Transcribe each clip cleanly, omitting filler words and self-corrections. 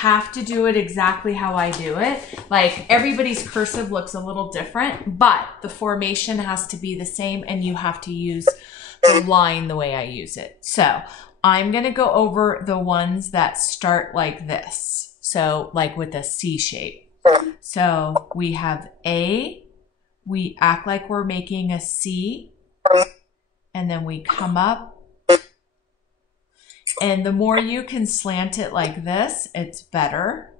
have to do it exactly how I do it. Like everybody's cursive looks a little different, but the formation has to be the same and you have to use the line the way I use it. So I'm going to go over the ones that start like this. So like with a C shape. So we have A, we act like we're making a C, and then we come up. And the more you can slant it like this, it's better.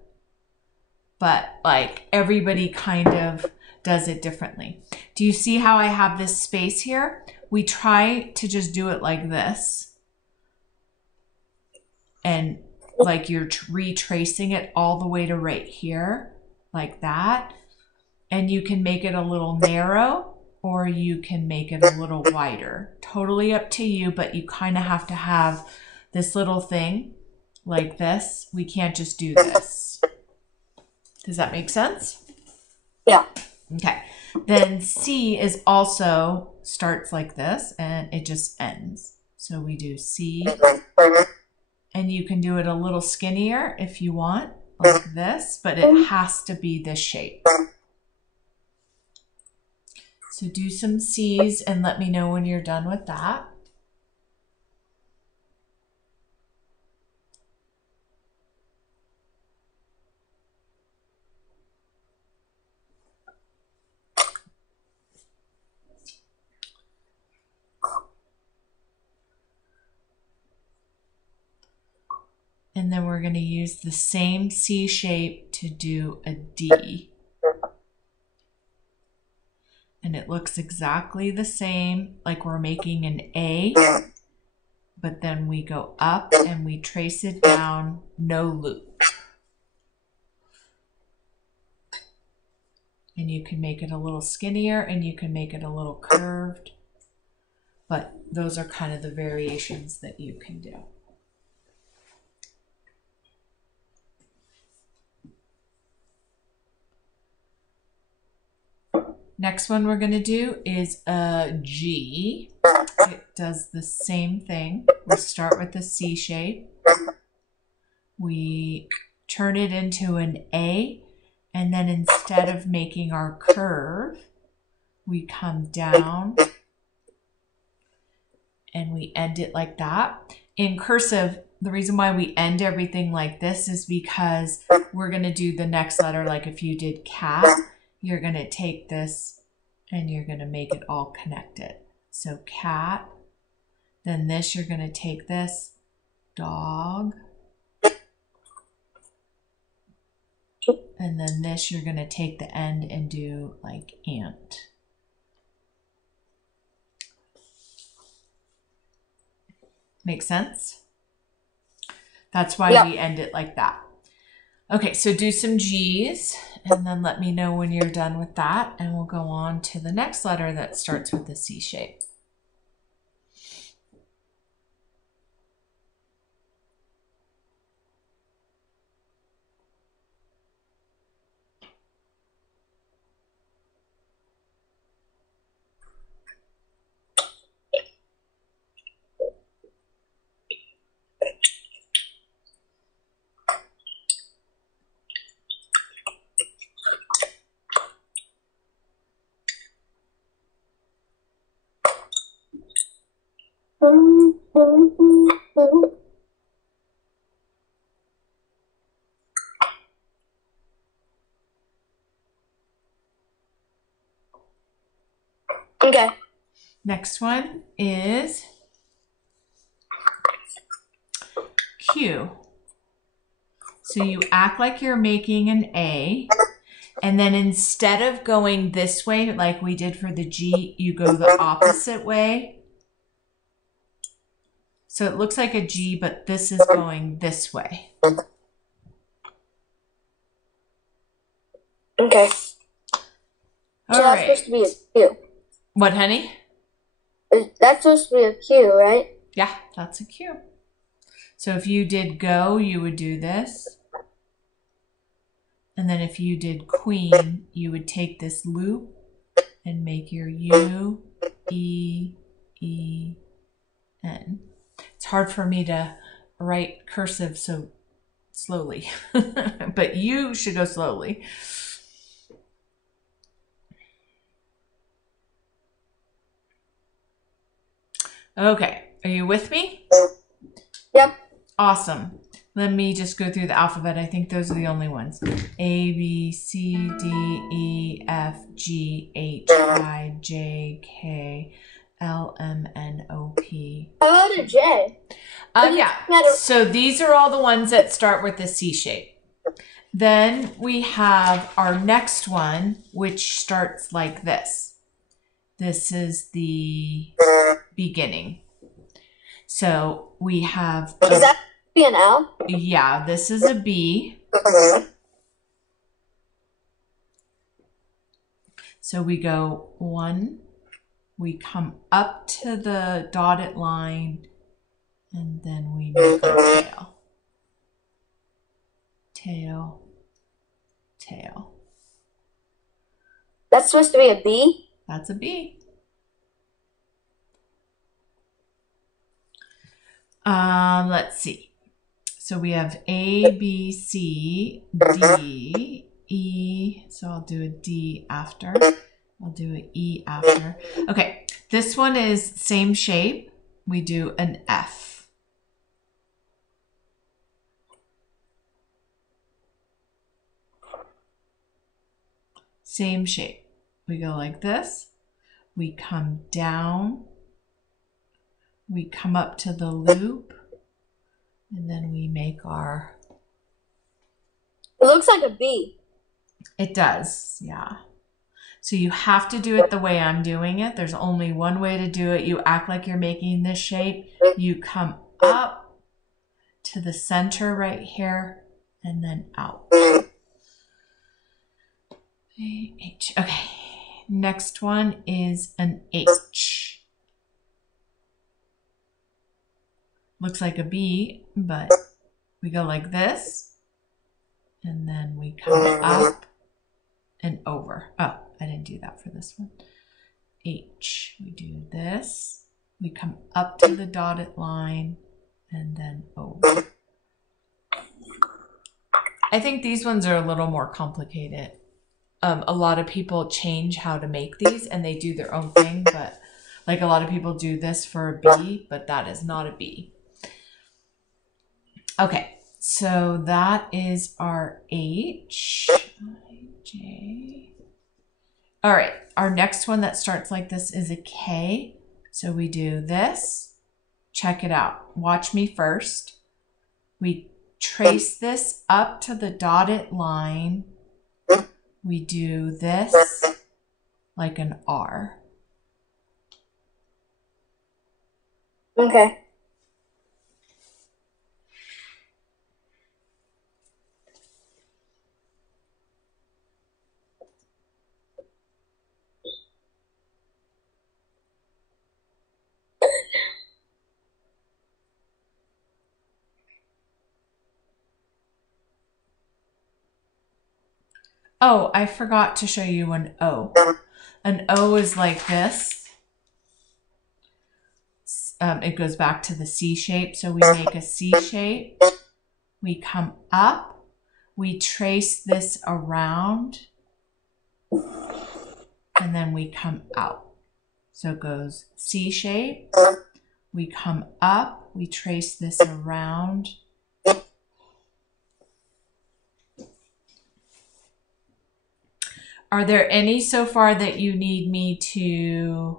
But like everybody kind of does it differently. Do you see how I have this space here? We try to just do it like this. And like you're retracing it all the way to right here, like that. And you can make it a little narrow or you can make it a little wider. Totally up to you, but you kind of have to have this little thing like this. We can't just do this. Does that make sense? Yeah. Okay. Then C is also starts like this and it just ends. So we do C, and you can do it a little skinnier if you want, like this, but it has to be this shape. So do some C's and let me know when you're done with that. And then we're going to use the same C shape to do a D. And it looks exactly the same, like we're making an A, but then we go up and we trace it down, no loop. And you can make it a little skinnier and you can make it a little curved, but those are kind of the variations that you can do. Next one we're going to do is a G. It does the same thing. We start with the C shape. We turn it into an A, and then instead of making our curve, we come down and we end it like that. In cursive, the reason why we end everything like this is because we're going to do the next letter. Like if you did cat, you're going to take this and you're going to make it all connected. So cat, then this, you're going to take this, dog, and then this, you're going to take the end and do like ant. Make sense? That's why we end it like that. Okay, so do some G's and then let me know when you're done with that, and we'll go on to the next letter that starts with the C shape. Okay. Next one is Q. So you act like you're making an A, and then instead of going this way like we did for the G, you go the opposite way. So it looks like a G, but this is going this way. Okay. So that's supposed to be a Q. What, honey? That's supposed to be a Q, right? Yeah, that's a Q. So if you did go, you would do this. And then if you did queen, you would take this loop and make your U, E, E, N. It's hard for me to write cursive, so slowly. But you should go slowly. Okay, are you with me? Yep. Awesome. Let me just go through the alphabet. I think those are the only ones. A, B, C, D, E, F, G, H, I, J, K, L, M, N, O, P. How about a J? Yeah. So these are all the ones that start with the C shape. Then we have our next one, which starts like this. This is the beginning. So we have... Is that be an L? Yeah, this is a B. So we go 1, we come up to the dotted line, and then we make our tail. Tail, tail. That's supposed to be a B? That's a B. Let's see. So we have A, B, C, D, E. So I'll do a D after. I'll do an E after. Okay, this one is same shape. We do an F. Same shape. We go like this. We come down. We come up to the loop. And then we make our... It looks like a B. It does, yeah. So you have to do it the way I'm doing it. There's only one way to do it. You act like you're making this shape. You come up to the center right here and then out. H. Okay. Next one is an H. Looks like a B, but we go like this. And then we come up and over. Oh, I didn't do that for this one. H. We do this. We come up to the dotted line and then over. I think these ones are a little more complicated. A lot of people change how to make these and they do their own thing, but like a lot of people do this for a B, but that is not a B. Okay, so that is our H, I, J. All right, our next one that starts like this is a K. So we do this. Check it out. Watch me first. We trace this up to the dotted line. We do this like an R. Okay. Oh, I forgot to show you an O. An O is like this. It goes back to the C shape. So we make a C shape. We come up. We trace this around. And then we come out. So it goes C shape. We come up. We trace this around. Are there any so far that you need me to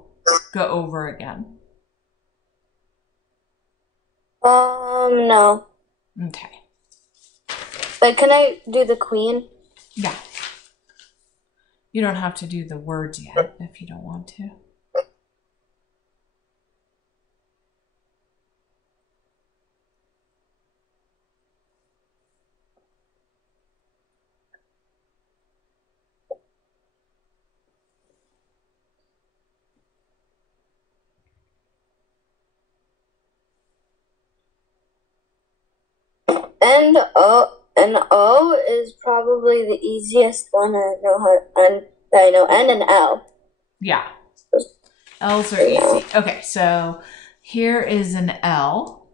go over again? No. Okay. But can I do the queen? Yeah. You don't have to do the words yet if you don't want to. And O is probably the easiest one I know that I know, and an L. Yeah. L's are easy. Okay, so here is an L.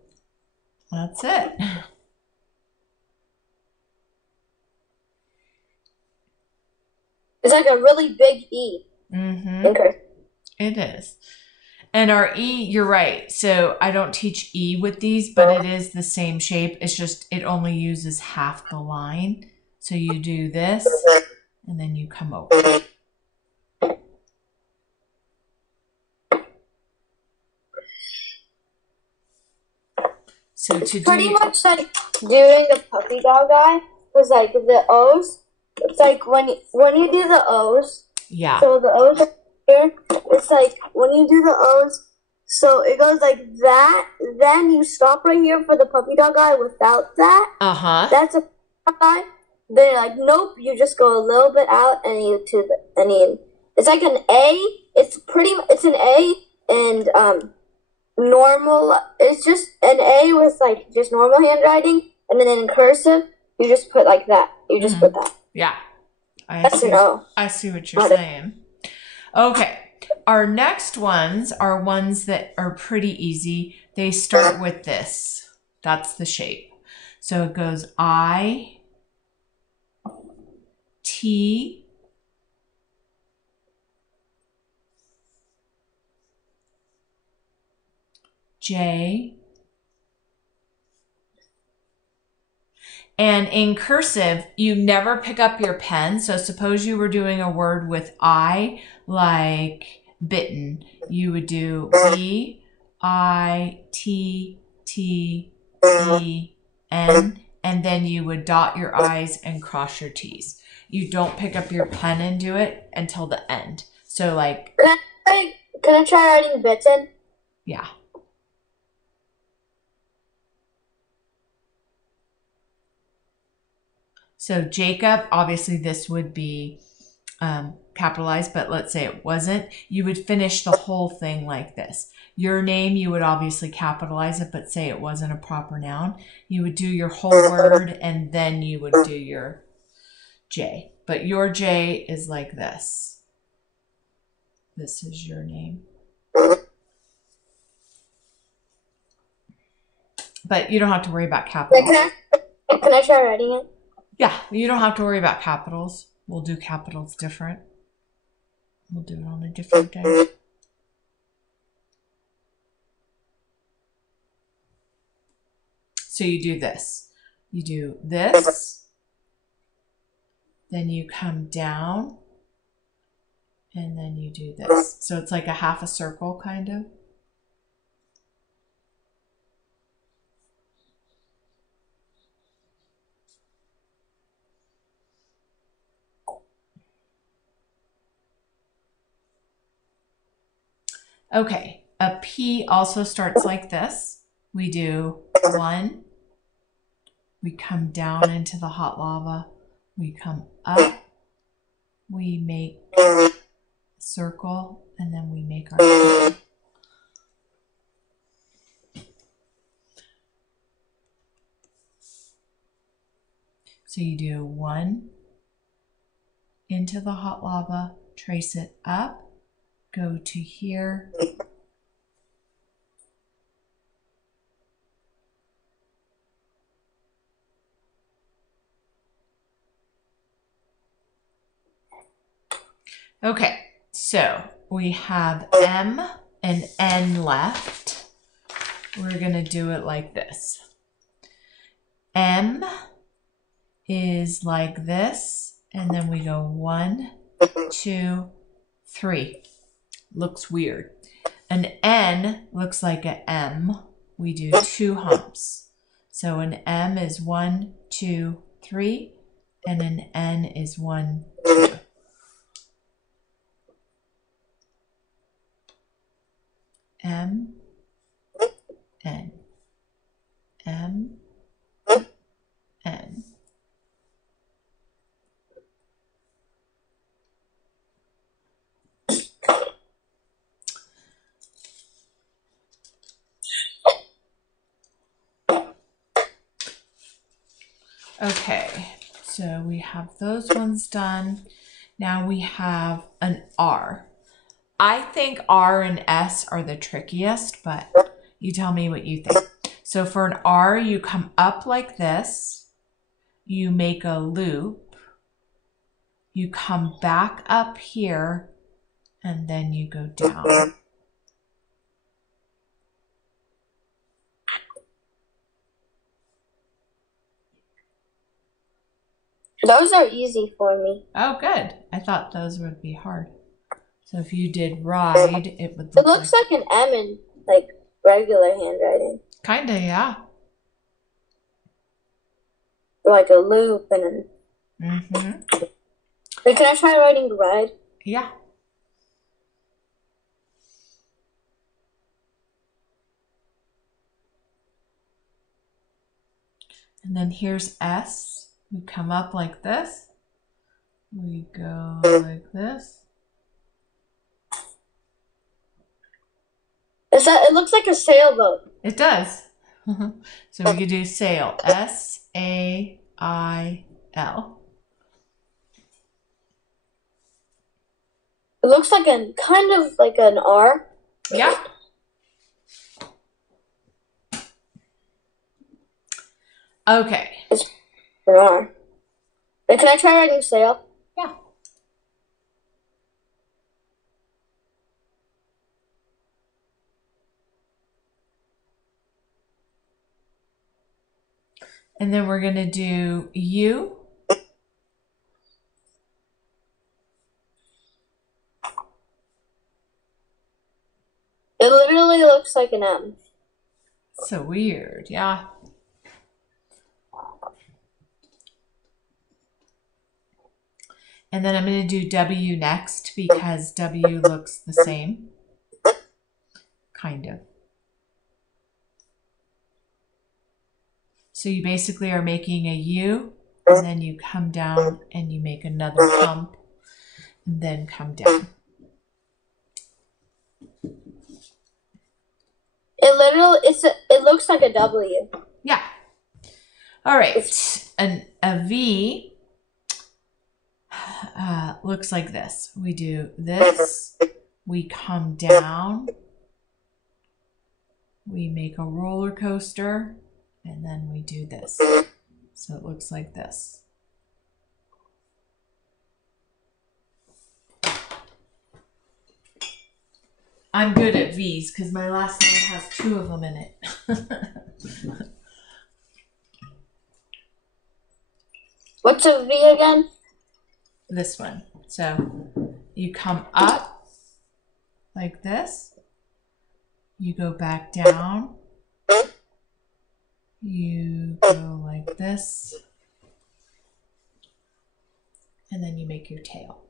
That's it. It's like a really big E. Mm-hmm. Okay. It is. And our E, you're right. So I don't teach E with these, but it is the same shape. It's just it only uses half the line. So you do this, and then you come over. So to pretty much like doing the puppy dog eye was like the O's. It's like when you do the O's. Yeah. So the O's are here. It's like when you do the O's. So it goes like that. Then you stop right here for the puppy dog eye without that. That's a puppy dog eye. Then you're like nope. You just go a little bit out and you it's like an A. It's an A and normal. It's just an A with like just normal handwriting, and then in cursive you just put like that. You just put that. Yeah, I see what you're saying. Okay, our next ones are ones that are pretty easy. They start with this. That's the shape. So it goes I, T, J, and in cursive, you never pick up your pen. So suppose you were doing a word with I, like bitten. You would do B, I, T, T, E, N, and then you would dot your I's and cross your T's. You don't pick up your pen and do it until the end. So like... Can I try writing bitten? Yeah. So Jacob, obviously this would be capitalized, but let's say it wasn't. You would finish the whole thing like this. Your name, you would obviously capitalize it, but say it wasn't a proper noun. You would do your whole word and then you would do your J. But your J is like this. This is your name. But you don't have to worry about capitals. Can I try writing it? Yeah, you don't have to worry about capitals. We'll do capitals different. We'll do it on a different day. So you do this. You do this. Then you come down. And then you do this. So it's like a half a circle, kind of. Okay, a P also starts like this. We do 1, we come down into the hot lava, we come up, we make a circle, and then we make our P. So you do 1 into the hot lava, trace it up, go to here. Okay, so we have M and N left. We're going to do it like this. M is like this, and then we go 1, 2, 3. Looks weird. An N looks like an M. We do 2 humps. So an M is 1, 2, 3, and an N is 1, 2. M, N, M, N. Okay, so we have those ones done. Now we have an R. I think R and S are the trickiest, but you tell me what you think. So for an R, you come up like this. You make a loop. you come back up here, and then you go down. Those are easy for me. Oh, good. I thought those would be hard. So if you did ride, it would look It looks like an M in like regular handwriting. Kinda, yeah. Like a loop and a... Mm-hmm. Wait, can I try writing ride? Yeah. And then here's S. We come up like this. We go like this. It looks like a sailboat. It does. So we could do sail. S-A-I-L. It looks like kind of like an R. Yeah. Okay. It's an R. Wait, can I try writing sail? Yeah. And then we're going to do U. It literally looks like an M. So weird, yeah. And then I'm going to do W next because W looks the same. Kind of. So you basically are making a U, and then you come down and you make another hump, and then come down. It looks like a W. Yeah. All right. And a V looks like this. We do this. We come down. We make a roller coaster. And then we do this. So it looks like this. I'm good at V's because my last name has 2 of them in it. What's a V again? This one. So you come up like this. You go back down. You go like this. And then you make your tail.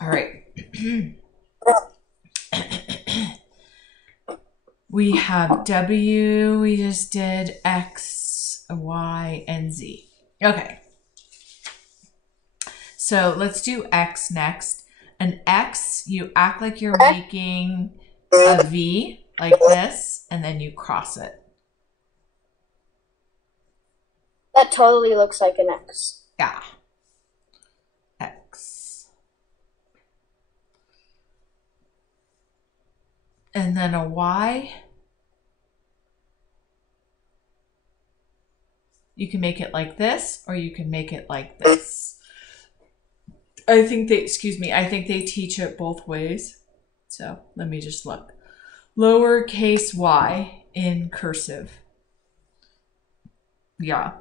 All right. We have W, we just did X, Y, and Z. Okay. So let's do X next. An X, you act like you're making a V like this, and then you cross it. That totally looks like an X. Yeah. X. And then a Y. You can make it like this, or you can make it like this. I think they teach it both ways. So let me just look. Lowercase y in cursive. Yeah.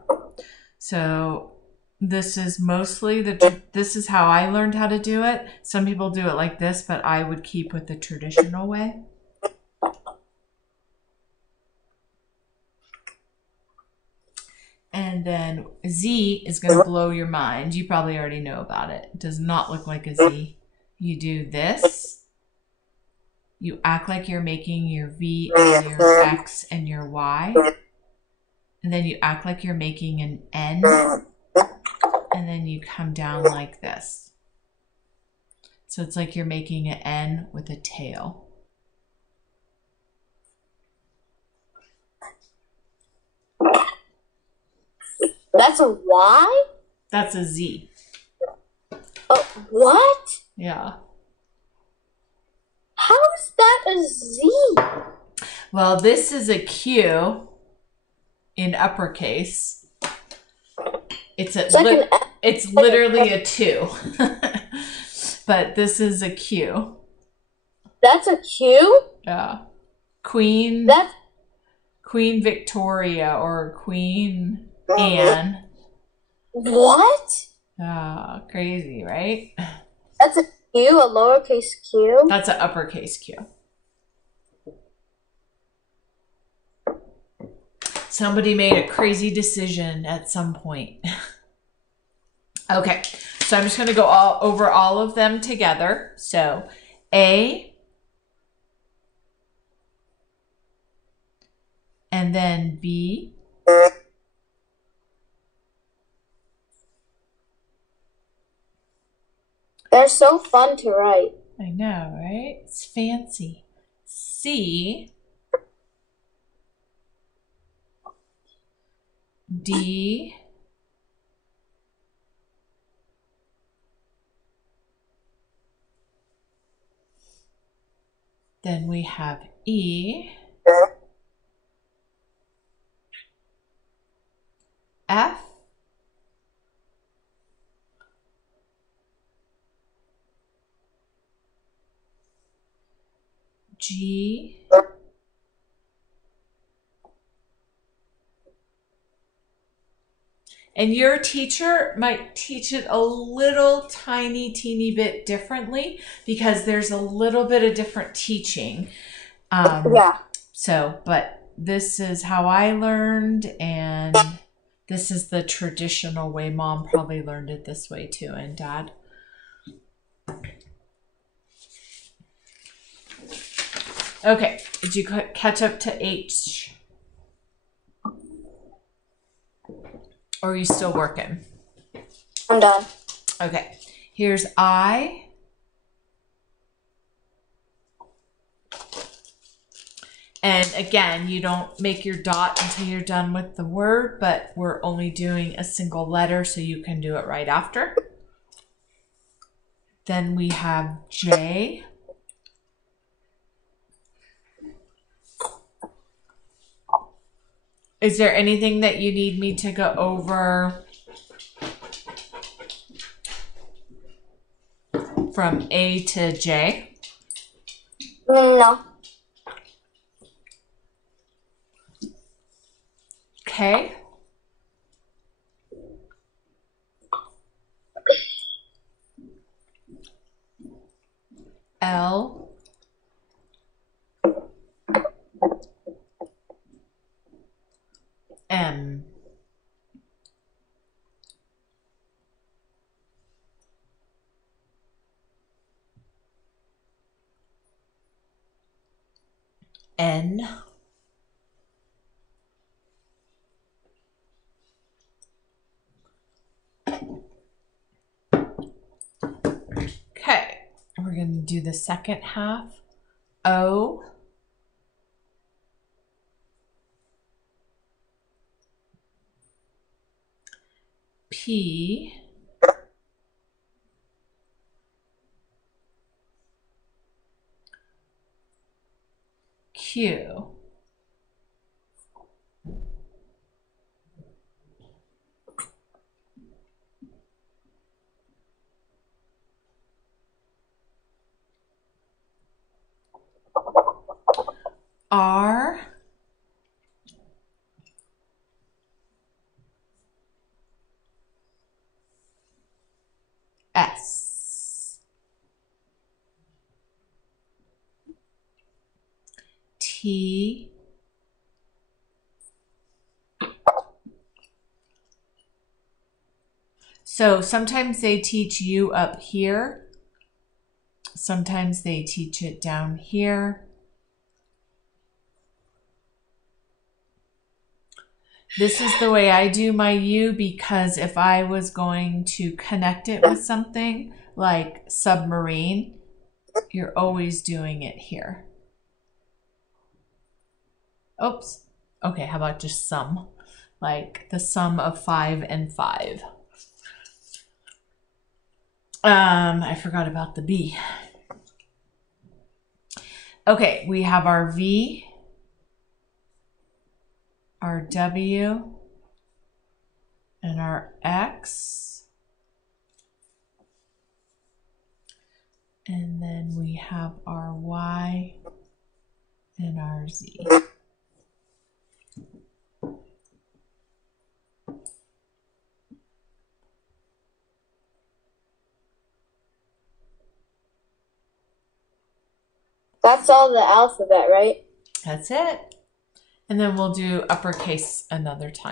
So this is mostly this is how I learned how to do it. Some people do it like this, but I would keep with the traditional way. And then Z is going to blow your mind. You probably already know about it. It does not look like a Z. You do this. You act like you're making your V and your X and your Y. And then you act like you're making an N. And then you come down like this. So it's like you're making an N with a tail. That's a Y? That's a Z. Oh, what? Yeah. How is that a Z? Well, this is a Q in uppercase. It's literally a 2. But this is a Q. That's a Q? Yeah. Queen Victoria or Queen Anne. What? Ah, crazy, right? That's a Q, a lowercase q? That's an uppercase Q. Somebody made a crazy decision at some point. Okay, so I'm just going to go over all of them together. So A, and then B, they're so fun to write. I know, right? It's fancy. C, D, then we have E, F, G, and your teacher might teach it a little teeny bit differently because there's a little bit of different teaching. Yeah. So, but this is how I learned, and this is the traditional way. Mom probably learned it this way too, and Dad. Okay, did you catch up to H? Or are you still working? I'm done. Okay, here's I. And again, you don't make your dot until you're done with the word, but we're only doing a single letter, so you can do it right after. Then we have J. Is there anything that you need me to go over from A to J? No. Okay. L. M. N. Okay, we're going to do the second half. O. P. Q. R. S. T. So sometimes they teach U up here. Sometimes they teach it down here. This is the way I do my U because if I was going to connect it with something like submarine, you're always doing it here. Oops. Okay, how about just sum? Like the sum of 5 and 5. I forgot about the B. Okay, we have our V our W, and our X. And then we have our Y and our Z. That's all the alphabet, right? That's it. And then we'll do uppercase another time.